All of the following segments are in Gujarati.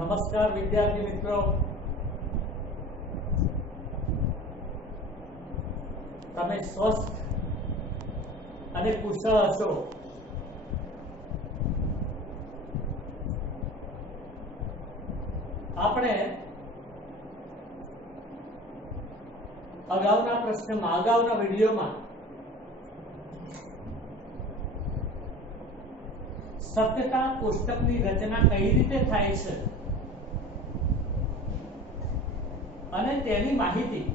નમસ્કાર વિદ્યાર્થી મિત્રો, તમે સ્વસ્થ અને કુશળ હશો. આપણે અગાઉના પ્રશ્નમાં, અગાઉના વિડીયોમાં સત્યતા કોષ્ટકની રચના કઈ રીતે થાય છે અને તેની માહિતી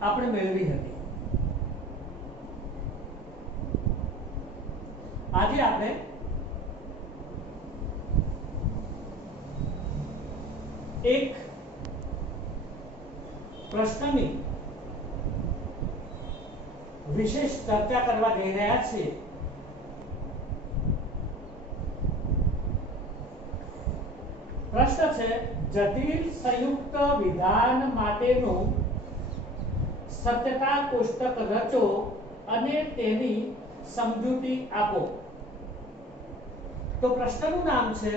આપણે મેળવી હતી. આજે આપણે એક પ્રશ્નની વિશેષ ચર્ચા કરવા જઈ રહ્યા છીએ. પ્રશ્ન છે, જટિલ સંયુક્ત વિધાન માટેનું સત્યતા કોષ્ટક રચો અને તેની સમજૂતી આપો. તો પ્રશ્નનું નામ છે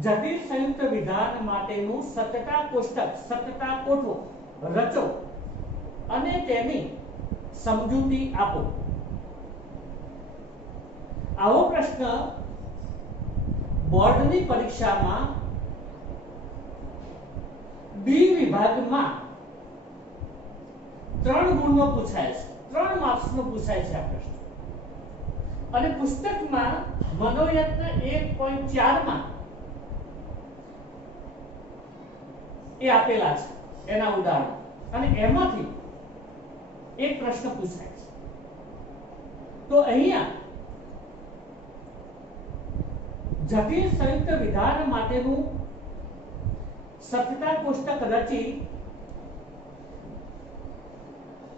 જટિલ સંયુક્ત વિધાન માટેનું સત્યતા કોષ્ટક, સત્યતા કોઠો રચો અને તેની સમજૂતી આપો. આવો પ્રશ્ન બોર્ડની પરીક્ષામાં બી વિભાગમાં 3 ગુણનો પૂછાય છે, 3 માર્ક્સનો પૂછાય છે આ પ્રશ્ન. અને પુસ્તકમાં મનોયત્ન 1.4 માં એ આપેલા છે એના ઉદાહરણ, અને એમાંથી એક પ્રશ્ન પૂછાય છે. તો અહીંયા જટિલ સંયુક્ત વિધાન માટેનું સત્યતા કોષ્ટક રચી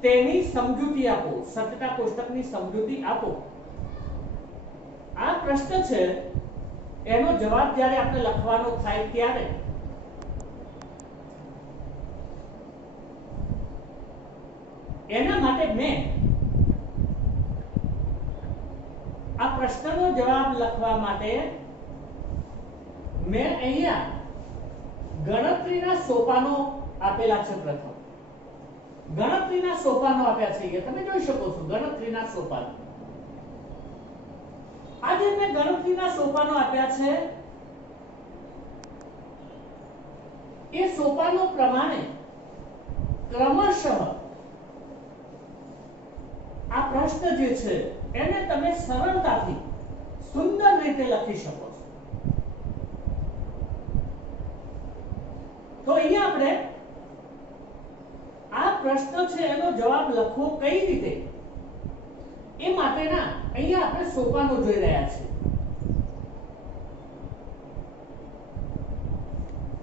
તેની સમજૂતી આપો, સત્યતા કોષ્ટકની સમજૂતી આપો. આ પ્રશ્ન છે, એનો જવાબ જ્યારે આપણે લખવાનો થાય ત્યારે એના માટે મેં આ પ્રશ્નનો જવાબ લખવા માટે મેં અહીંયા ગણતરીના સોપાનો આપેલા છે. પ્રથમ ગણતરીના સોપાનો આપ્યા છે, તમે જોઈ શકો છો ગણતરીના સોપાનો. આજે મેં ગણતરીના સોપાનો આપ્યા છે એ સોપાનો પ્રમાણે ક્રમશઃ આ પ્રશ્ન જે છે એને તમે સરળતાથી સુંદર રીતે લખી શકો છો. તો અહીંયા આપણે આ પ્રશ્ન છે એનો જવાબ લખવો કઈ રીતે એ માટેના અહીંયા આપણે સોપાનો જોઈ રહ્યા છીએ.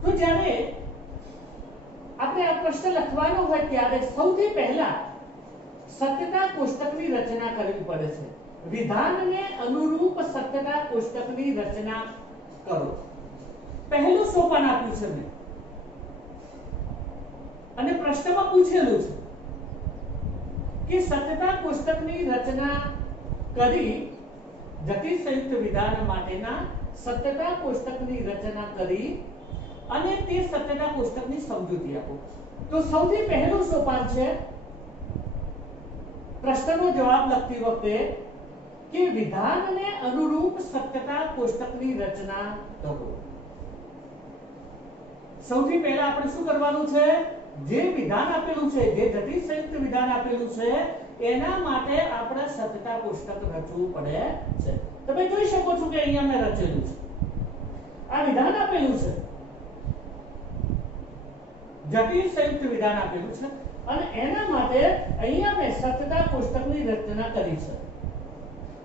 તો જ્યારે આપણે આ પ્રશ્ન લખવાનો હોય ત્યારે સૌથી પહેલા સત્યતા કોષ્ટકની રચના કરવી પડે છે. વિધાનને અનુરૂપ સત્યતા કોષ્ટકની રચના કરો. પહેલું સોપાન આપ્યું છે મેં, અને પ્રશ્નમાં પૂછેલું છે કે સત્યતા કોષ્ટકની રચના કરી, જટિલ સંયુક્ત વિધાન માટેના સત્યતા કોષ્ટકની રચના કરી અને તે સત્યતા કોષ્ટકની સમજૂતી આપો. તો સૌથી પહેલું સોપાન છે પ્રશ્નનો જવાબ લખતી વખતે કે વિધાનને અનુરૂપ સત્યતા કોષ્ટકની રચના કરો. સૌથી પહેલા આપણે શું કરવાનું છે? જે વિધાન આપેલું છે, જે જટિલ સંયુક્ત વિધાન આપેલું છે એના માટે આપણે સત્યતા કોષ્ટક રચવું પડે છે. તમે જોઈ શકો છો કે અહીંયા મેં રચેલું છે. આ વિધાન આપેલું છે, જટિલ સંયુક્ત વિધાન આપેલું છે, અને એના માટે અહીંયા મેં સત્યતા કોષ્ટકની રચના કરી છે.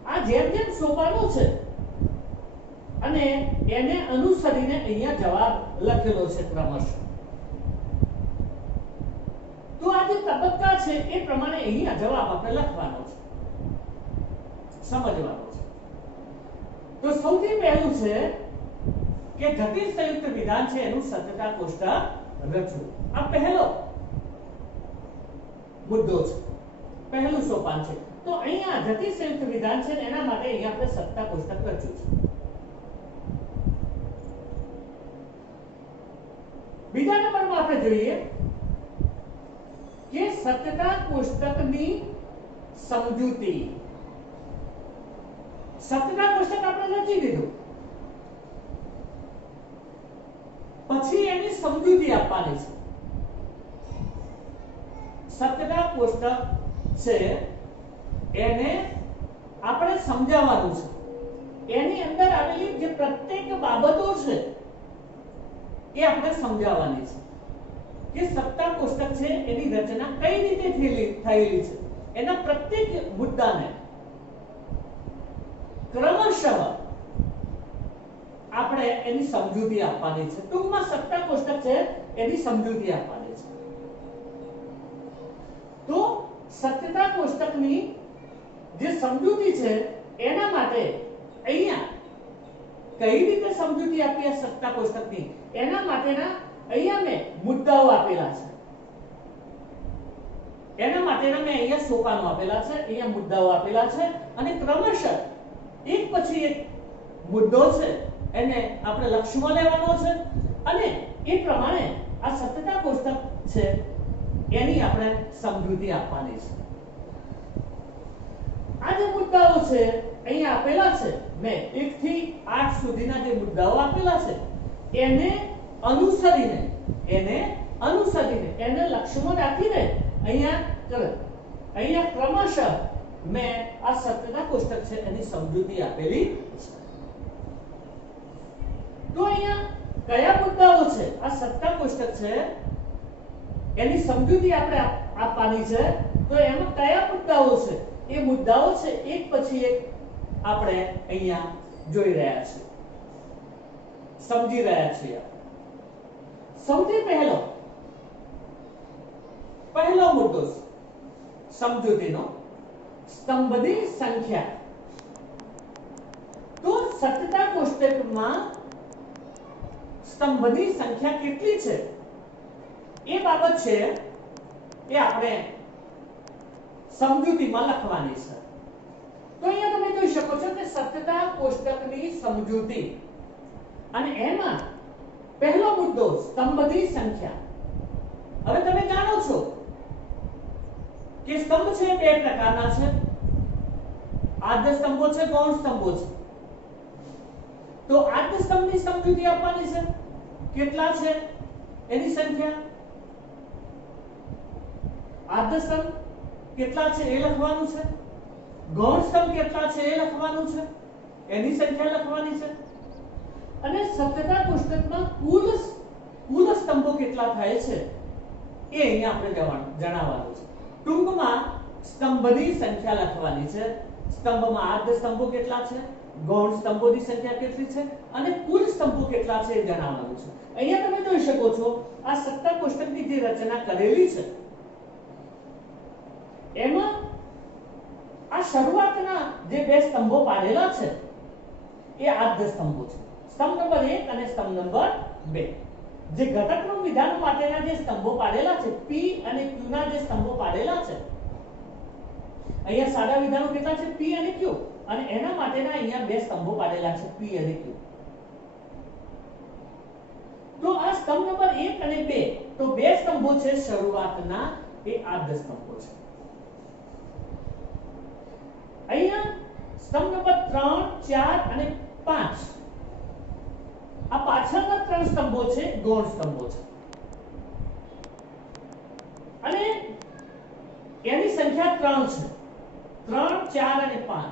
આ જેમ જેમ સોપાનો છે અને એને અનુસરીને અહીંયા જવાબ લખેલો છે ક્રમશઃ. તો આ જે તબક્કા છે એ પ્રમાણે અહીંયા જવાબ આપણે લખવાનો છે, સમજવાનો છે. તો સૌથી પહેલું છે કે જટિલ સંયુક્ત વિધાન છે એનું સત્યતા કોષ્ટક રચવું. આ પહેલો મુદ્દો છે, પહેલું સોપાન છે. તો અહીંયા જટિલ સંયુક્ત વિધાન છે એના માટે અહીંયા આપણે સત્તા કોષ્ટક રચ્યું છે. જોઈએ કે સત્યતા કોષ્ટકની સમજૂતી. સત્યતા કોષ્ટક આપણે લખી દીધું, પછી એની સમજૂતી આપવાની છે. સત્યતા કોષ્ટક છે એને આપણે સમજાવવાનું છે. એની અંદર આવેલી જે પ્રત્યેક બાબતો છે એ આપણે સમજાવવાની છે કે સત્તા કોષ્ટક છે એની રચના કઈ રીતે થયેલી છે. એના પ્રત્યેક મુદ્દાને ક્રમશઃ આપણે એની સમજૂતી આપવાની છે. ટૂંકમાં સત્તા કોષ્ટક છે એની સમજૂતી આપવાની છે. તો સત્યતા કોષ્ટકની જે સમજૂતી છે એના માટે અહીંયા કઈ રીતે સમજૂતી આપી આ સત્તા કોષ્ટકની એના માટેના અહીંયા મેં મુદ્દાઓ આપેલા છે. એના માટેના મેં અહીંયા સોપાનો આપેલા છે, અહીંયા મુદ્દાઓ આપેલા છે અને ક્રમશઃ એક પછી એક મુદ્દો છે એને આપણે લક્ષ્યમાં લેવાનો છે અને એ પ્રમાણે આ સત્યતા કોષ્ટક છે એની આપણે સમજૂતી આપવાની છે. આ જે મુદ્દાઓ છે અહીંયા આપેલા છે, મેં 1 થી 8 સુધીના જે મુદ્દાઓ આપેલા છે એને અનુસરીને એને લક્ષ્યમાં રાખીને અહીંયા ક્રમશઃ મેં આ સત્યતા કોષ્ટક છે એની સમજૂતી આપેલી છે. તો અહીંયા કયા મુદ્દાઓ છે આ સત્તા કોષ્ટક છે એની સમજૂતી આપણે આપવાની છે. તો એમાં કયા મુદ્દાઓ છે એ મુદ્દાઓ છે એક પછી એક આપણે અહીંયા જોઈ રહ્યા છીએ, સમજી રહ્યા છીએ. સૌથી પહેલો મુદ્દો સમજૂતીનો સ્તંભની સંખ્યા. તો સત્યતા કોષ્ટકમાં સ્તંભની સંખ્યા કેટલી છે એ બાબત છે એ આપણે સમજૂતીમાં લખવાની છે. તો અહીંયા તમે જોઈ શકો છો કે સત્યતા કોષ્ટકની સમજૂતી અને એમાં પહેલો મુદ્દો સ્તંભની સંખ્યા. હવે તમે જાણો છો કે સ્તંભ છે બે પ્રકારના છે, આદ્ય સ્તંભો છે, ગૌણ સ્તંભો છે. તો આદ્ય સ્તંભની સમજૂતી આપવાની છે. કેટલા છે એની સંખ્યા, આદ્ય સ્તંભ કેટલા છે એ લખવાનું છે, ગૌણ સ્તંભ કેટલા છે એ લખવાનું છે, એની સંખ્યા લખવાની છે. અને સત્યતા કોષ્ટકમાં કુલ સ્તંભો કેટલા થાય છે એ અહીંયા આપણે જણાવવાનું છે. ટૂંકમાં સ્તંભની સંખ્યા લખવાની છે. સ્તંભમાં આદ્ય સ્તંભો કેટલા છે, ગૌણ સ્તંભોની સંખ્યા કેટલી છે અને કુલ સ્તંભો કેટલા છે એ જણાવવાનું છે. અહીંયા તમે જોઈ શકો છો આ સત્તા કોષ્ટકની જે રચના કરેલી છે એમાં આ શરૂઆતના જે બે સ્તંભો પાડેલા છે એ આદ્ય સ્તંભો છે. સ્તંભ નંબર 1 અને સ્તંભ નંબર 2. જે ઘટકનું વિધાન માટેના જે સ્તંભો પાડેલા છે P અને Q ના જે સ્તંભો પાડેલા છે, અહીંયા સાદા વિધાનો કેટલા છે P અને Q, અને એના માટેના અહીંયા બે સ્તંભો પાડેલા છે P અને Q. તો આ સ્તંભ નંબર 1 અને 2, તો બે સ્તંભો છે શરૂઆતના એ આદ્ય સ્તંભો છે. અહીંયા સ્તંભ નંબર 3, 4 અને 5 આ પાછળના ત્રણ સ્તંભો છે ગૌણ સ્તંભો છે અને એની સંખ્યા 3 છે. 3, 4 અને 5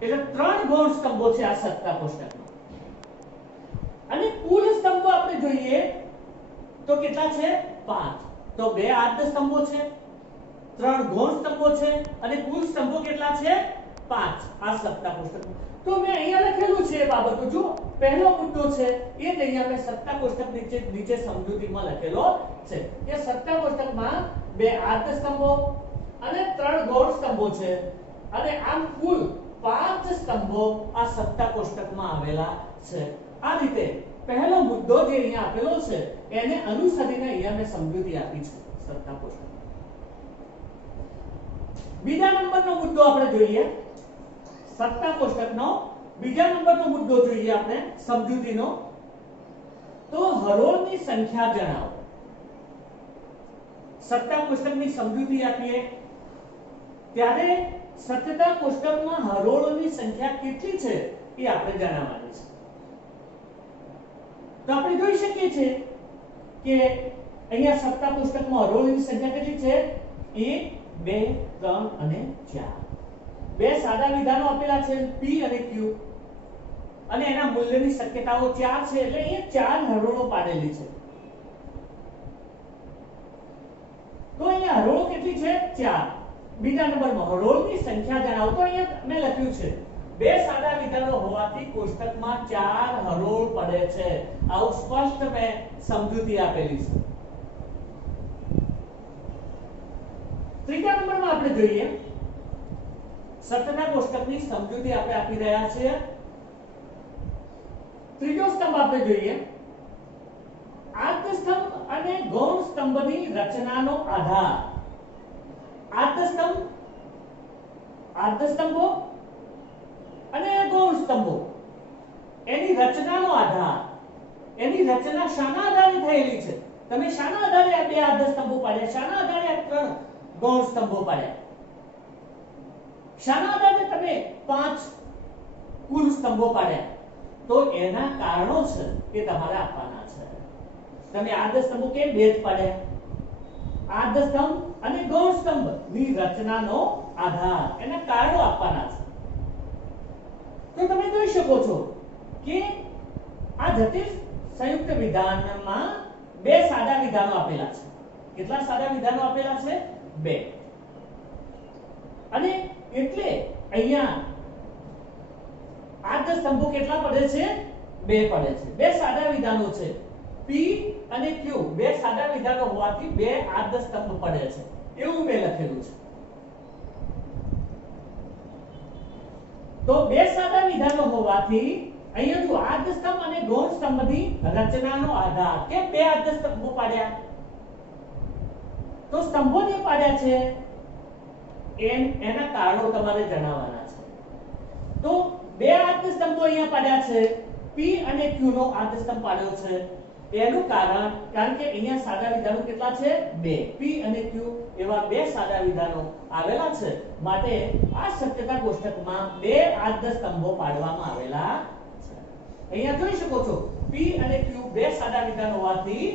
એટલે 3 ગૌણ સ્તંભો છે આ સત્તા કોષ્ટકમાં. અને કુલ સ્તંભો આપણે જોઈએ તો કેટલા છે 5. તો બે આદ્ય સ્તંભો છે, 3 ગૌણ સ્તંભો છે અને કુલ સ્તંભો કેટલા છે 5 આ સત્તા કોષ્ટકમાં. તો મેં અહીંયા લખેલું છે એ બાબતો જો પહેલો મુદ્દો છે એ જ અહીંયા મેં સત્તા કોષ્ટક નીચે સમજૂતીમાં લખેલો છે કે સત્તા કોષ્ટકમાં બે આદ્ય સ્તંભો અને 3 ગૌણ સ્તંભો છે અને આમ કુલ 5 સ્તંભો આ સત્તા કોષ્ટકમાં આવેલા છે. આ રીતે પહેલો મુદ્દો જે અહીંયા આપેલો છે એને અનુસરીને અહીંયા મેં સમજૂતી આપી છે સત્તા કોષ્ટક. બીજા નંબરનો મુદ્દો આપણે જોઈએ સત્તા કોષ્ટકનો બીજા નંબરનો મુદ્દો જોઈએ આપણે સમજૂતીનો. તો હરોળની સંખ્યા જણાવો. સત્તા કોષ્ટકની સમજૂતી આપીએ ત્યારે સત્યતા કોષ્ટકમાં હરોળોની સંખ્યા કેટલી છે એ આપણે જાણવાની છે. તો આપણે જોઈ શકીએ છીએ કે અહીંયા સત્તા કોષ્ટકમાં હરોળોની સંખ્યા કેટલી છે? 1 2 3 અને 4. બે સાદા વિધાનો આપેલા છે p અને q અને એના મૂલ્યની શક્યતાઓ 4 છે એટલે અહીંયા 4 હરોળો પાડેલી છે. તો અહીંયા હરોળો કેટલી છે? 4. બીજા નંબરમાં હરોળની સંખ્યા જણાવો તો અહીંયા મેં લખ્યું છે બે સાદા વિધાનો હોવાથી કોષ્ટકમાં 4 હરોળ પડે છે. આવું સ્પષ્ટ મેં સમજૂતી આપેલી છે. ત્રીજા નંબરમાં આપણે જોઈએ સત્યતા કોષ્ટકની સમજૂતી આપણે આપી રહ્યા છીએ. ત્રીજો સ્તંભ આપણે જોઈએ આદ્ય સ્તંભ અને ગૌણ સ્તંભની રચનાનો આધાર. આદ્ય સ્તંભો અને ગૌણ સ્તંભો એની રચનાનો આધાર, એની રચના શાના આધારે થયેલી છે? તમે શાના આધારે આ બે આદ્ય સ્તંભો પાડ્યા? શાના આધારે આ 3 ગૌણ સ્તંભો પાડ્યા? શાના આધારે તમે 5 કુલ સ્તંભો પાડ્યા? તો એના કારણો છે કે તમારે આપવાના છે. તમે આદ્ય સ્તંભો કેમ બે જ પાડ્યા? આદ્ય સ્તંભ અને ગૌણ સ્તંભની રચનાનો આધાર, એના કારણો આપવાના છે. તો તમે જોઈ શકો છો કે આ જટિલ સંયુક્ત વિધાનમાં બે સાદા વિધાનો આપેલા છે. કેટલા સાદા વિધાનો આપેલા છે? 2. અને એટલે અહીંયા આદ્ય સ્તંભો કેટલા પડે છે? 2 પડે છે. બે સાદા વિધાનો છે p અને q. બે સાદા વિધાનો હોવાથી 2 આદ્ય સ્તંભ પડે છે એવું મેં લખેલું છે. તો બે સાદા વિધાનો હોવાથી અહીંયા જો આદ્ય સ્તંભ અને ગૌણ સ્તંભની રચનાનો આધાર. કેમ બે આદ્ય સ્તંભો પાડ્યા? તો સ્તંભો જે પાડ્યા છે એના કારણો તમારે જણાવવાના છે. તો બે આદ્ય સ્તંભો અહીંયા પાડ્યા છે, p અને q નો આદ્ય સ્તંભ પાડ્યો છે. એનું કારણ કે અહીંયા સાદા વિધાનો કેટલા છે? 2. p અને q એવા બે સાદા વિધાનો આવેલા છે માટે આ સત્યતા કોષ્ટકમાં બે આદ્ય સ્તંભો પાડવામાં આવેલા છે. અહીંયા જોઈ શકો છો p અને q બે સાદા વિધાનો હોવાથી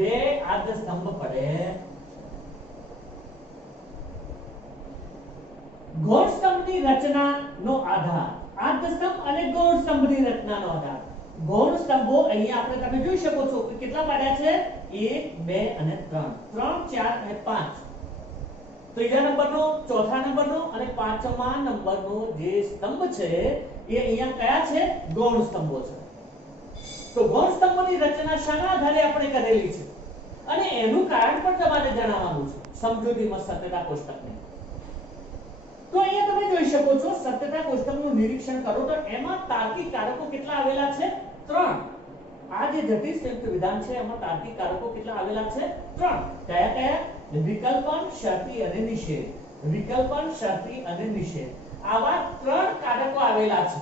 બે આદ્ય સ્તંભ પડે. ગૌણ સ્તંભની રચનાનો આધાર. આદ્ય સ્તંભ અને ગૌણ સ્તંભની રચનાનો આધાર. ગૌણ સ્તંભો અહીંયા આપણે તમે જોઈ શકો છો કે કેટલા પાડ્યા છે? 1 2 અને 3. 3 4 અને 5. ત્રીજા નંબરનો, ચોથા નંબરનો અને પાંચમા નંબરનો જે સ્તંભ છે એ અહીંયા કયા છે? ગૌણ સ્તંભો છે. તો ગૌણ સ્તંભોની રચના શાના આધારે આપણે કરેલી છે અને એનું કારણ પણ તમારે જણાવવાનું છે સમજૂતીમાં સત્યતા કોષ્ટકની. તો અહીંયા તમે જોઈ શકો છો સત્યતા કોષ્ટકનું નિરીક્ષણ કરો તો એમાં તાર્કિક કારકો કેટલા આવેલા છે? 3. આ જે જટિલ સંયુક્ત વિધાન છે એમાં તાર્કિક કારકો કેટલા આવેલા છે? 3. કયા કયા? વિકલ્પન, શરતી અને નિષેધ. વિકલ્પન, શરતી અને નિષેધ આવા 3 કારકો આવેલા છે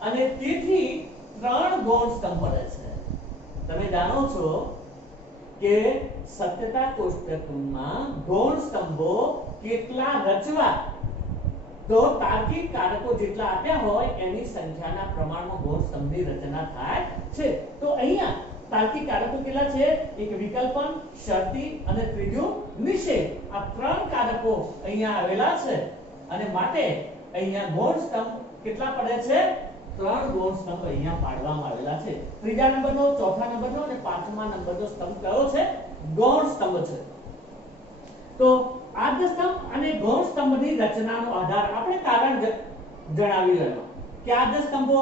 અને તેથી 3 ગૌણ સ્તંભ પડે છે. તમે જાણો છો કે સત્યતા કોષ્ટકમાં ગૌણ સ્તંભો કેટલા રચવા તો તાર્કિક કારકો જેટલા આપ્યા હોય એની સંખ્યાના પ્રમાણમાં ગૌણ સ્તંભની રચના થાય છે. તો અહીંયા તાર્કિક કારકો કેટલા છે? એક વિકલ્પન, શરતી અને ત્રીજું નિષેધ. આ 3 કારકો અહીંયા આવેલા છે અને માટે અહીંયા ગૌણ સ્તંભ કેટલા પડે છે? 3 ગૌણ સ્તંભ અહીંયા પાડવામાં આવેલા છે. ત્રીજા નંબરનો, ચોથા નંબરનો અને પાંચમા નંબરનો સ્તંભ કયો છે? ગૌણ સ્તંભ છે. તો આદ્ય સ્તંભ અને ગૌણ સ્તંભની રચનાનો આધાર આપણે કારણ જણાવી રહ્યો કે આદ્ય સ્તંભો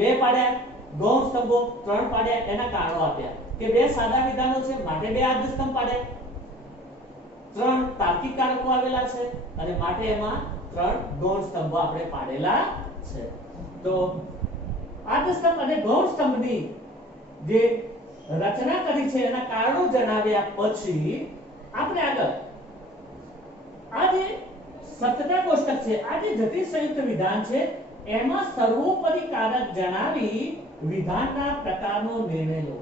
2 પાડ્યા, ગૌણ સ્તંભો 3 પાડ્યા. એના કારણો આપ્યા કે બે સાદા વિધાનો છે માટે 2 આદ્ય સ્તંભ પાડ્યા, 3 તાર્કિક કારકો આવેલા છે અને માટે એમાં 3 ગૌણ સ્તંભો આપણે પાડેલા છે. તો આદ્ય સ્તંભ અને ગૌણ સ્તંભની જે રચના કરી છે એના કારણો જણાવ્યા પછી આપણે આગળ આ જે સત્યતા કોષ્ટક છે, આ જે જટિલ સંયુક્ત વિધાન છે એમાં સર્વોપરી કારક જણાવી વિધાનના પ્રકારનો નિર્ણય લો.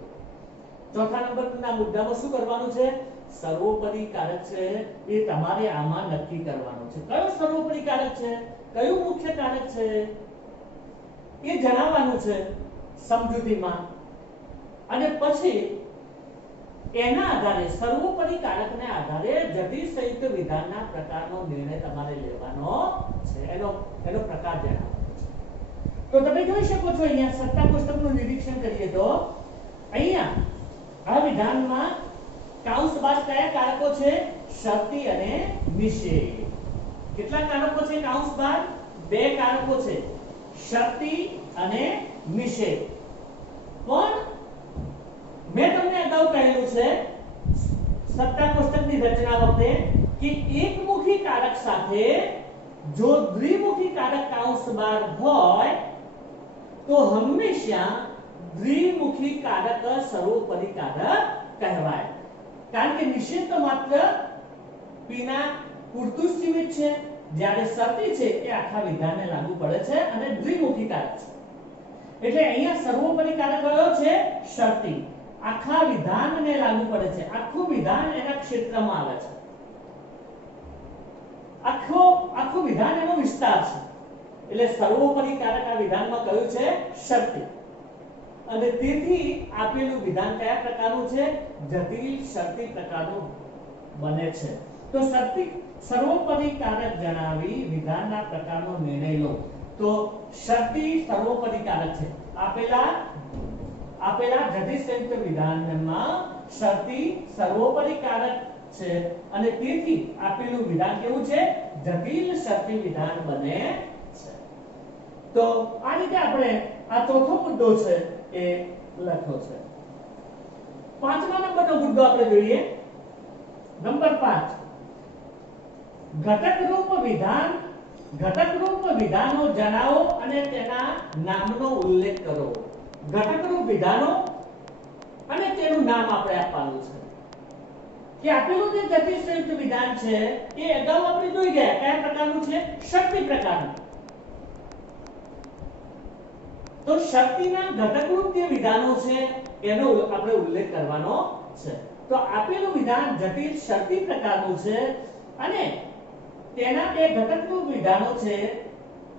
ચોથા નંબરના મુદ્દામાં શું કરવાનું છે? સર્વોપરી કારક છે એ તમારે આમાં નક્કી કરવાનું છે. કયો સર્વોપરી કારક છે, કયું મુખ્ય કારક છે એ જણાવવાનું છે સમજૂતીમાં. અને પછી એના આધારે સર્વોપરી કારકને આધારે જટિલ સંયુક્ત વિધાનના પ્રકારનો નિર્ણય તમારે લેવાનો છે. એનો પ્રકાર જણાવવાનો છે. તો તમે જોઈ શકો છો અહીંયા સત્તા કોષ્ટકનું નિરીક્ષણ કરીએ તો અહીંયા આ વિધાનમાં કાઉન્સ બાદ કયા કારકો છે? શરતી અને નિષેધ. કેટલા કારકો છે કાઉન્સ બાદ? બે કારકો છે, શરતી અને નિષેધ. પણ મેં તમને અગાઉ કહેલું છે સત્તા કોષ્ટકની રચના વખતે કે એકમુખી કારક સાથે જો દ્વિમુખી કારક કાઉન્સ બાર હોય તો હંમેશા દ્વિમુખી કારક સર્વોપરી કારક કહેવાય. કારણ કે નિષેધ તો માત્ર p ના પૂરતું જ સીમિત છે, જ્યારે શરતી છે એ આખા વિધાનને લાગુ પડે છે અને દ્વિમુખી કારક છે. એટલે અહીંયા સર્વોપરી કારક કયો છે? શરતી. આખા વિધાનને લાગુ પડે છે, આખું વિધાન એના ક્ષેત્રમાં આવે છે, આખું વિધાન એનો વિસ્તાર છે. એટલે સર્વોપરી કારક આ વિધાનમાં કયું છે? શરતી. અને તેથી આપેલું વિધાન કયા પ્રકારનું છે? જટિલ શરતી પ્રકારનું બને છે. તો શરતી સર્વોપરી કારક જણાવી વિધાનના પ્રકારનો નિર્ણય લો. તો શરતી સર્વોપરી કારક છે. આપેલા જટિલ સંયુક્ત વિધાનમાં શરતી સર્વોપરી કારક છે અને તેથી આપેલું વિધાન કેવું છે? જટિલ શરતી વિધાન બને છે. તો આ રીતે આપણે આ ચોથો મુદ્દો છે એ લખ્યો છે. પાંચમા નંબરનો મુદ્દો આપણે જોઈએ. નંબર 5, ઘટકરૂપ વિધાનો જણાવો અને તેના નામનો ઉલ્લેખ કરો. ઘટકરૂપ વિધાનો અને તેનું નામ આપણે આપવાનું છે. કે આપેલું જે જટિલ સંયુક્ત વિધાન છે એ અગાઉ આપણે જોઈ ગયા કયા પ્રકારનું છે? શરતી પ્રકારનું. તો શરતીના ઘટકરૂપ જે વિધાનો છે એનો આપણે ઉલ્લેખ કરવાનો છે. તો આપેલું વિધાન જટિલ શરતી પ્રકારનું છે અને તેના બે ઘટકરૂપ વિધાનો છે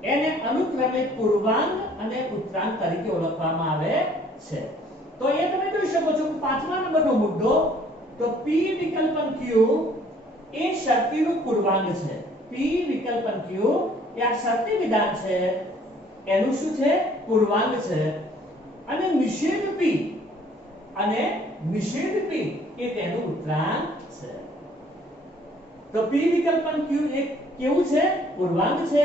એને અનુક્રમે પૂર્વાંગ અને ઉત્તરાંગ તરીકે ઓળખવામાં આવે છે. તો એ તમે જોઈ શકો છો પાંચમા નંબરનો મુદ્દો. તો p વિકલ્પન q એ શરતીનું પૂર્વાંગ છે. p વિકલ્પન q એ આ શરતી વિધાન છે એનું શું છે? પૂર્વાંગ છે. અને નિષેધ p એ તેનું ઉત્તરાંગ છે. તો p વિકલ્પન q એ કેવું છે? પૂર્વાંગ છે.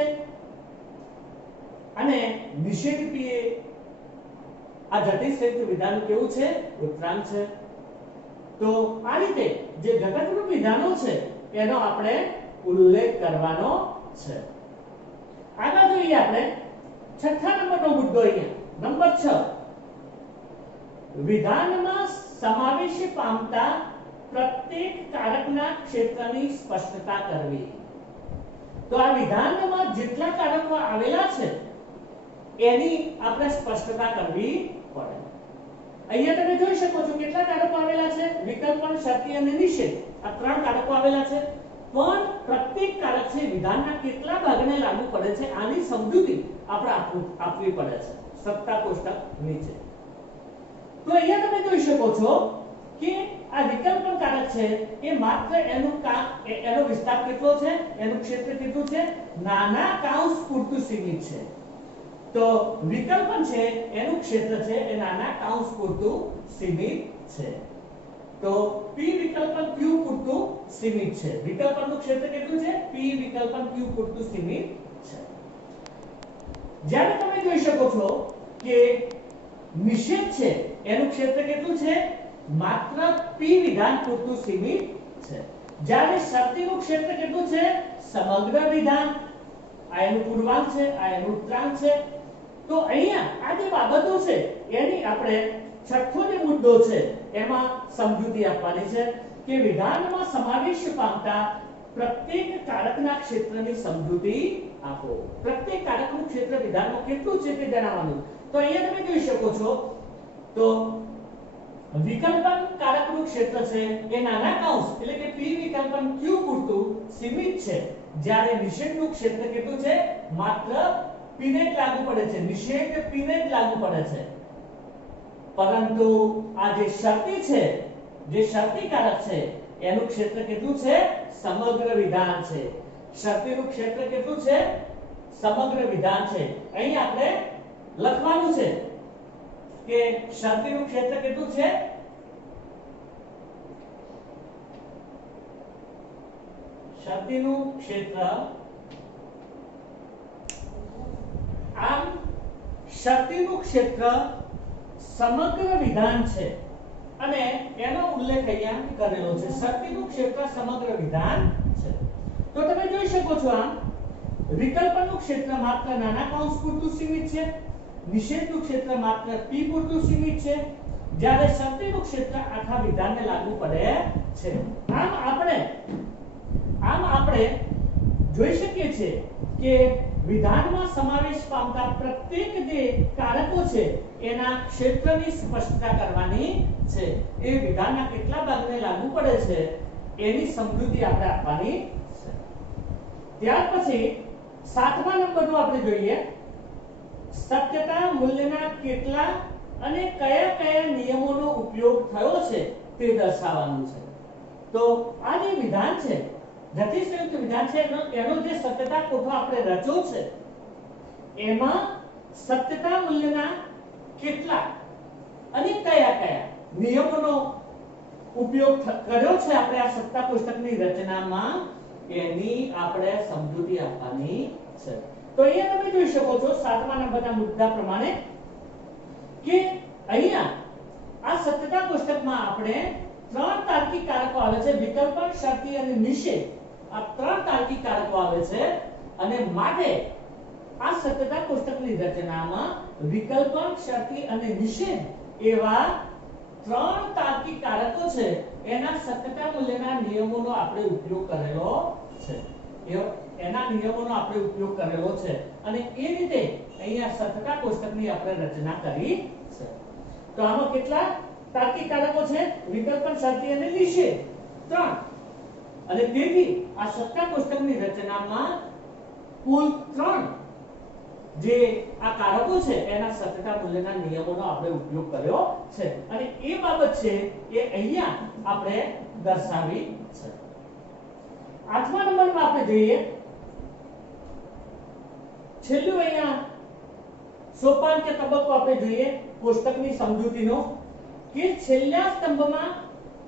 અને નિષેધ p એ આ જટિલ સંયુક્ત વિધાન કેવું છે? ઉત્તરાંગ છે. તો આ રીતે જે ઘટકરૂપ વિધાનો છે એનો આપણે ઉલ્લેખ કરવાનો છે. આગળ જોઈએ આપણે છઠ્ઠા નંબરનો મુદ્દો. અહીંયા નંબર 6, વિધાનમાં સમાવેશ પામતા પ્રત્યેક કારકના ક્ષેત્રની સ્પષ્ટતા કરવી. તો આ વિધાનમાં જેટલા કારકો આવેલા છે એની આપણે સ્પષ્ટતા કરવી પડે. અહીંયા તમે જોઈ શકો છો કેટલા કારકો આવેલા છે? વિકલ્પન, શરતી અને નિષેધ. આ 3 કારકો આવેલા છે. પણ પ્રત્યેક કારક છે વિધાનના કેટલા ભાગને લાગુ પડે છે આની સમજૂતી આપણે આપવી પડે છે સત્તા કોષ્ટક નીચે. તો અહીંયા તમે જોઈ શકો છો કે આ વિકલ્પન કારક છે એ માત્ર એનો વિસ્તાર કેટલો છે? એનું ક્ષેત્ર કેટલું છે? નાના કાઉન્સ પૂરતું સીમિત છે. તો વિકલ્પન છે એનું ક્ષેત્ર છે એ નાના કાઉન્સ પૂરતું સીમિત છે. તો p વિકલ્પન q પૂરતું સીમિત છે. વિકલ્પનનું ક્ષેત્ર કેટલું છે? p વિકલ્પન q પૂરતું સીમિત છે. જ્યારે તમે જોઈ શકો છો કે નિષેધ છે એનું ક્ષેત્ર કેટલું છે? માત્ર p વિધાન પૂરતું સીમિત છે. જ્યારે શરતીનું ક્ષેત્ર કેટલું છે? સમગ્ર વિધાન. આ એનું પૂર્વાંગ છે, આ એનું ઉત્તરાંગ છે. તો અહીંયા આ જે બાબતો છે એની આપણે છઠ્ઠો જે મુદ્દો છે એમાં સમજૂતી આપવાની છે કે વિધાનમાં સમાવેશ પામતા પ્રત્યેક કારકના ક્ષેત્રની સમજૂતી આપો. પ્રત્યેક કારકનું ક્ષેત્ર વિધાનમાં કેટલું છે તે જણાવવાનું. તો અહીંયા તમે જોઈ શકો છો તો વિકલ્પન કારકનું ક્ષેત્ર છે એ નાના કૌંસ એટલે કે p વિકલ્પન q પૂરતું સીમિત છે, જ્યારે નિષેધનું ક્ષેત્ર કેટલું છે? માત્ર p ને જ લાગુ પડે છે, નિષેધ p ને જ લાગુ પડે છે. પરંતુ આ જે શરતી છે, જે શરતી કારક છે એનું ક્ષેત્ર કેટલું છે? સમગ્ર વિધાન છે. શરતીનું ક્ષેત્ર કેટલું છે? સમગ્ર વિધાન છે. અહીં આપણે લખવાનું છે કે શરતીનું ક્ષેત્ર કેટલું છે? શરતીનું ક્ષેત્ર, આમ શરતીનું ક્ષેત્ર સમગ્ર વિધાન છે અને એનો ઉલ્લેખ અહીંયા કરેલો છે. શરતીનું ક્ષેત્ર સમગ્ર વિધાન છે. તો તમે જોઈ શકો છો આમ વિકલ્પનનું ક્ષેત્ર માત્ર નાના કૌંસ પૂરતું સીમિત છે, નિષેધનું ક્ષેત્ર માત્ર p પૂરતું સીમિત છે, જ્યારે શરતીનું ક્ષેત્ર આખા વિધાનને લાગુ પડે છે. આમ આપણે જોઈ શકીએ છીએ કે વિધાનમાં સમાવેશ પામતા પ્રત્યેક જે કારકો છે એના ક્ષેત્રની સ્પષ્ટતા કરવાની છે. એ વિધાનના કેટલા ભાગને લાગુ પડે છે એની સમજૂતી આપણે આપવાની છે. ત્યાર પછી 7મા નંબરનું આપણે જોઈએ, સત્યતા મૂલ્યના કેટલા અને કયા કયા નિયમોનો ઉપયોગ થયો છે તે દર્શાવવાનું છે. તો આ જે વિધાન છે, જટિલ સંયુક્ત વિધાન છે, એનો જે સત્યતા કોઠો આપણે રચ્યો છે એમાં સત્યતા મૂલ્યના કેટલા અને કયા કયા નિયમોનો ઉપયોગ કર્યો છે આપણે આ સત્તા કોષ્ટકની રચનામાં, એની આપણે સમજૂતી આપવાની છે. તો અહીંયા તમે જોઈ શકો છો 7મા નંબરના મુદ્દા પ્રમાણે કે અહીંયા આ સત્યતા કોષ્ટકમાં આપણે 3 તાર્કિક કારકો આવે છે, વિકલ્પન, શરતી અને નિષેધ. આ 3 તાર્કિક કારકો આવે છે અને માટે આ સત્યતા કોષ્ટકની રચનામાં વિકલ્પન, શરતી અને નિષેધ એવા 3 તાર્કિક કારકો છે એના સત્યતા મૂલ્યના નિયમોનો આપણે ઉપયોગ કરેલો છે. એના નિયમોનો આપણે ઉપયોગ કરેલો છે અને એ રીતે અહીંયા સત્યતા કોષ્ટકની આપણે રચના કરી છે. તો આમાં કેટલા તાર્કિક કારકો છે? વિકલ્પન, શરતી અને નિષેધ 3. અને તેથી આ સત્તા કોષ્ટકની રચનામાં કુલ 3 જે આ કારકો છે એના સત્યતા મૂલ્યના નિયમોનો આપણે ઉપયોગ કર્યો છે અને એ બાબત છે એ અહીંયા આપણે દર્શાવી છે. 8મા નંબરમાં આપણે જોઈએ, છેલ્લું અહીંયા સોપાન કે તબક્કો આપણે જોઈએ કોષ્ટકની સમજૂતીનો કે છેલ્લા સ્તંભમાં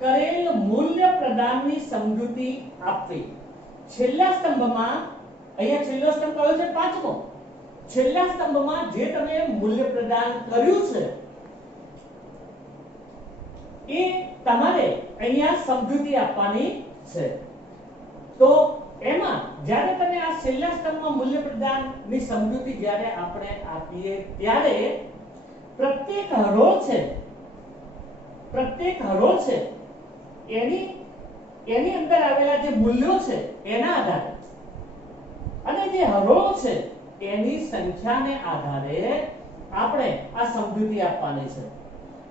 કરેલ મૂલ્ય પ્રદાનની સમજૂતી આપવી. છેલ્લા સ્તંભમાં, અહીંયા છેલ્લો સ્તંભ કયો છે? 5મો. છેલ્લા સ્તંભમાં જે તમે મૂલ્ય પ્રદાન કર્યું છે એ તમારે અહીંયા સમજૂતી આપવાની છે. તો એમાં જ્યારે તમે આ છેલ્લા સ્તંભમાં મૂલ્ય પ્રદાનની સમજૂતી જ્યારે આપણે આપીએ ત્યારે પ્રત્યેક હરોળ છે એની અંદર આવેલા જે મૂલ્યો છે એના આધારે અને જે હરોળો છે એની સંખ્યાને આધારે આપણે આ સમજૂતી આપવાની છે.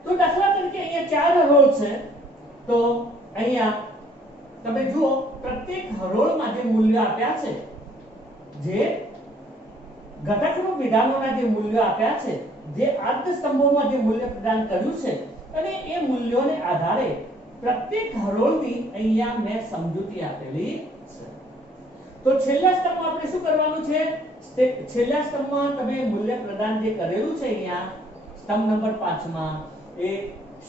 તો દાખલા તરીકે અહીંયા 4 હરોળ છે, તો અહીંયા તમે જુઓ પ્રત્યેક હરોળમાં જે મૂલ્યો આપ્યા છે, જે ઘટકરૂપ વિધાનોના જે મૂલ્યો આપ્યા છે, જે આદ્ય સ્તંભોમાં જે મૂલ્ય પ્રદાન કર્યું છે અને એ મૂલ્યોને આધારે પ્રત્યેક હરોળની અહીંયા મેં સમજૂતી આપેલી છે. તો છેલ્લા સ્તંભમાં આપણે શું કરવાનું છે? છેલ્લા સ્તંભમાં તમે મૂલ્ય પ્રદાન જે કરેલું છે અહીંયા સ્તંભ નંબર 5માં એ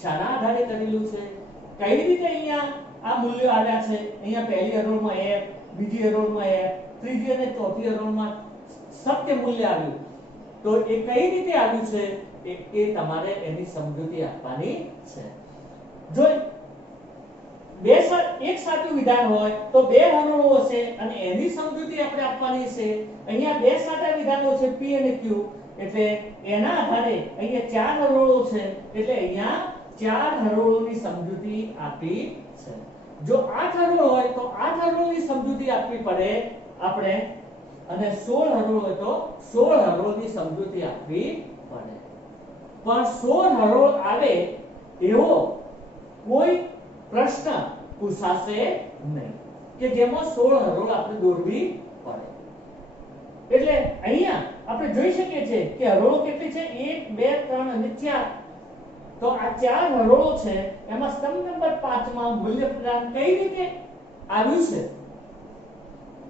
શાના આધારે કરેલું છે? કઈ રીતે અહીંયા આ મૂલ્યો આવ્યા છે? અહીંયા પહેલી હરોળમાં f, બીજી હરોળમાં f, ત્રીજી અને ચોથી હરોળમાં સત્ય મૂલ્ય આવ્યું. તો એ કઈ રીતે આવ્યું છે એ તમારે એની સમજૂતી આપવાની છે. જો એક સાચું વિધાન હોય તો 2 હરોળો હશે અને એની સમજૂતી આપણે આપવાની છે. અહીંયા 2 સાચા વિધાનો છે p અને q, એટલે એના આધારે અહીંયા 4 હરોળો છે એટલે અહીંયા 4 હરોળોની સમજૂતી આપી છે. જો 8 હરોળ હોય તો 8 હરોળની સમજૂતી આપવી પડે આપણે અને 16 હરોળ હોય તો 16 હરોળની સમજૂતી આપવી પડે. પણ 16 હરોળ આવે એવો કોઈ પ્રશ્ન પૂછાશે નહીં કે જેમાં 16 હરોળ આપણે દોરવી પડે. એટલે અહીંયા આપણે જોઈ શકીએ છીએ કે હરોળો કેટલી છે 1 2 3 અને 4. તો આ 4 હરોળો છે એમાં સ્તંભ નંબર 5 માં મૂલ્ય પ્રદાન કઈ રીતે આવ્યું છે.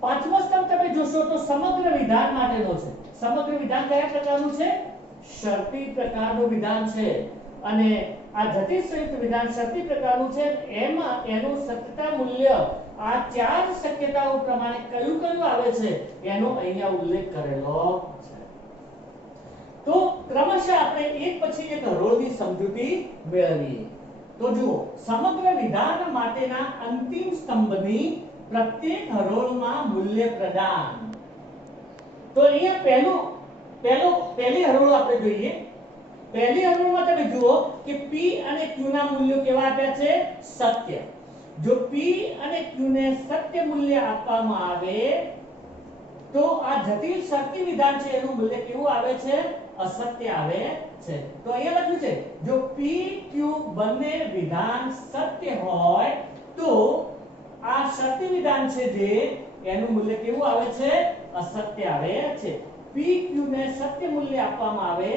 પાંચમો સ્તંભ તમે જોશો તો સમગ્ર વિધાન માટેનો છે. સમગ્ર વિધાન કયા પ્રકારનું છે? શરતી પ્રકારનું વિધાન છે. અને આ જટિલ સંયુક્ત વિધાન શરતી પ્રકારનું છે. એમાં એનું સત્યતા મૂલ્ય આ 4 શક્યતાઓ પ્રમાણે કયું કયું આવે છે એનો અહીંયા ઉલ્લેખ કરેલો છે. તો ક્રમશઃ આપણે એક પછી એક હરોળની સમજૂતી મેળવીએ. તો જુઓ, સમગ્ર વિધાન માટેના અંતિમ સ્તંભની પ્રત્યેક હરોળમાં મૂલ્ય પ્રદાન. તો અહીંયા પહેલી હરોળ આપણે જોઈએ. પહેલી હરોળમાં તમે જુઓ કે p અને q ના મૂલ્યો કેવા આપ્યા છે? સત્ય. જો p અને q ને સત્ય મૂલ્ય આપવામાં આવે તો આ જટિલ શરતી વિધાન છે એનું મૂલ્ય કેવું આવે છે? અસત્ય આવે છે. તો અહીંયા લખ્યું છે જો p q બંને વિધાન સત્ય હોય તો આ શરતી વિધાન છે જે એનું મૂલ્ય કેવું આવે છે? અસત્ય આવે છે. p q ને સત્ય મૂલ્ય આપવામાં આવે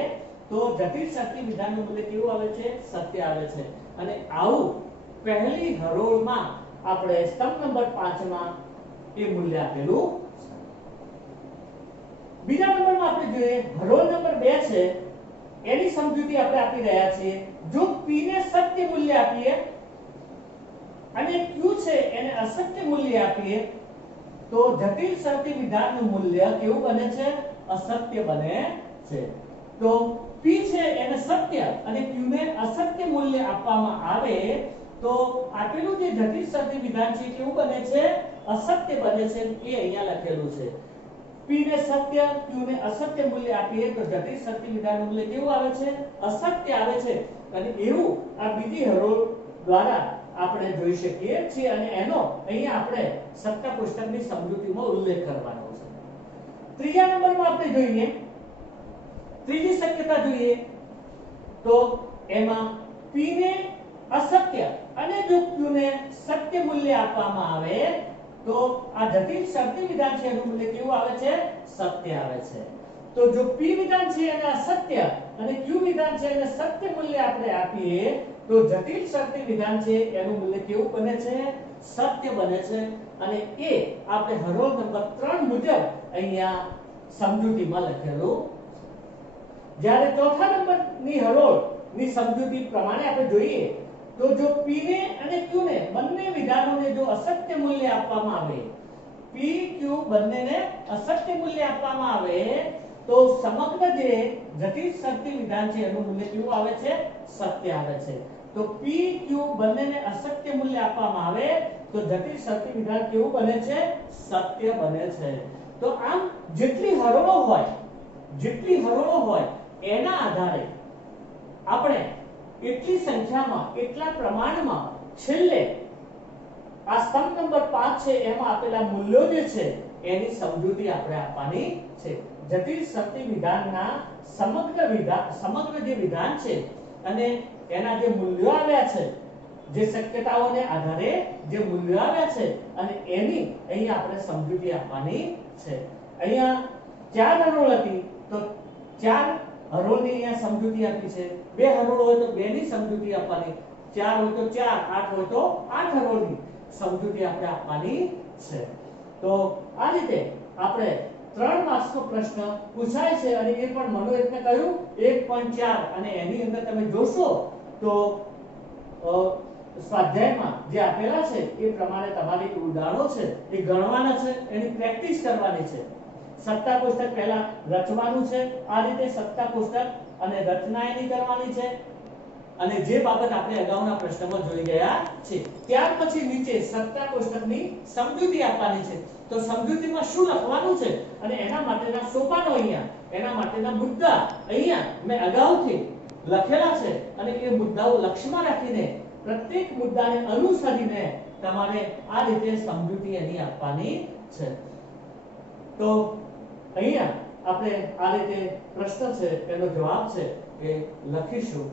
તો જટિલ શરતી વિધાનનું મૂલ્ય કેવું આવે છે? સત્ય આવે છે. અને આવું પહેલી હરોળમાં આપણે સ્તંભ નંબર 5 માં એ મૂલ્ય આપેલું છે. બીજા નંબરમાં આપણે જોઈએ હરોળ નંબર 2 છે એની સમજૂતી આપણે આપી રહ્યા છીએ. જો p ને સત્ય મૂલ્ય આપીએ અને q છે એને અસત્ય મૂલ્ય આપીએ તો જટિલ શરતી વિધાનનું મૂલ્ય કેવું બને છે? અસત્ય બને છે. તો p છે એને સત્ય અને q ને અસત્ય મૂલ્ય આપવામાં આવે તો આપેલું જે જટિલ શરતી વિધાન છે કેવું બને છે? અસત્ય બને છે. એ અહીંયા લખેલું છે. p ને સત્ય q ને અસત્ય મૂલ્ય આપીએ તો જટિલ શરતી વિધાનનું મૂલ્ય કેવું આવે છે? અસત્ય આવે છે. અને એવું આ બીજી હરોળ દ્વારા આપણે જોઈ શકીએ છીએ અને એનો અહીંયા આપણે સત્તા કોષ્ટકની સમજૂતીમાં ઉલ્લેખ કરવાનો છે. ત્રીજા નંબરમાં આપણે જોઈએ ત્રીજી શક્યતા જોઈએ તો એમાં p ને અસત્ય અને જો q ને સત્ય મૂલ્ય આપવામાં આવે તો આ જટિલ શરતી વિધાન છે એનું મૂલ્ય કેવું આવે છે? સત્ય આવે છે. તો જો p વિધાન છે એને અસત્ય અને q વિધાન છે એને સત્ય મૂલ્ય આપણે આપીએ તો જટિલ શરતી વિધાન છે એનું મૂલ્ય કેવું બને છે? સત્ય બને છે. અને એ આપણે હરોળ નંબર 3 મુજબ અહીંયા સમજૂતીમાં લખેલું. જ્યારે ચોથા નંબરની હરોળની સમજૂતી પ્રમાણે આપણે જોઈએ તો જો p ને અને q ને બંને વિધાનોને જો અસત્ય મૂલ્ય આપવામાં આવે p q બંનેને અસત્ય મૂલ્ય આપવામાં આવે તો સમગ્ર જે જટિલ શરતી વિધાન છે એનું મૂલ્ય કેવું આવે છે? સત્ય આવે છે. તો p q બંનેને અસત્ય મૂલ્ય આપવામાં આવે તો જટિલ શરતી વિધાન કેવું બને છે? સત્ય બને છે. તો આમ જેટલી હરોળો હોય એના આધારે આપણે એટલી સંખ્યામાં એટલા પ્રમાણમાં છેલ્લે આ સ્તંભ નંબર 5 છે એમાં આપેલા મૂલ્યો જે છે એની સમજૂતી આપણે આપવાની છે. જટિલ શરતી વિધાનના સમગ્ર જે વિધાન છે અને એના જે મૂલ્યો આવ્યા છે જે શક્યતાઓને આધારે જે મૂલ્યો આવ્યા છે અને એની અહીંયા આપણે સમજૂતી આપવાની છે. અહીંયા 4 હરોળ હતી તો 4 હરોળની અહીંયા સમજૂતી આપી છે. 2 હરોળ હોય તો 2 ની સમજૂતી આપવાની, 4 હોય તો 4, 8 હોય તો 8 હરોળની સમજૂતી આપણે આપવાની છે. તો આ રીતે આપણે 3 માર્ક્સનો પ્રશ્ન પૂછાય છે અને એ પણ મનોરથને કહ્યું 1.4 અને એની અંદર તમે જોશો તો સ્વાધ્યાયમાં જે આપેલા છે એ પ્રમાણે તમારી ઉદાહરણો છે એ ગણવાના છે, એની પ્રેક્ટિસ કરવાની છે. સત્તા કોષ્ટક પહેલા રચવાનું છે. આ રીતે સત્તા કોષ્ટક અને રચના એની કરવાની છે અને જે બાબત આપણે અગાઉના પ્રશ્નમાં જોઈ ગયા છે. ત્યાર પછી નીચે સત્તા કોષ્ટકની સમજૂતી આપવાની છે. તો સમજૂતીમાં શું લખવાનું છે અને એના માટેના સોપાનો અહીંયા, એના માટેના મુદ્દા અહીંયા મેં અગાઉથી લખેલા છે અને એ મુદ્દાઓ લક્ષ્યમાં રાખીને પ્રત્યેક મુદ્દાને અનુસરીને તમારે આ રીતે સમજૂતી એની આપવાની છે. તો અહીંયા આપણે આ રીતે પ્રશ્ન છે એનો જવાબ છે એ લખીશું.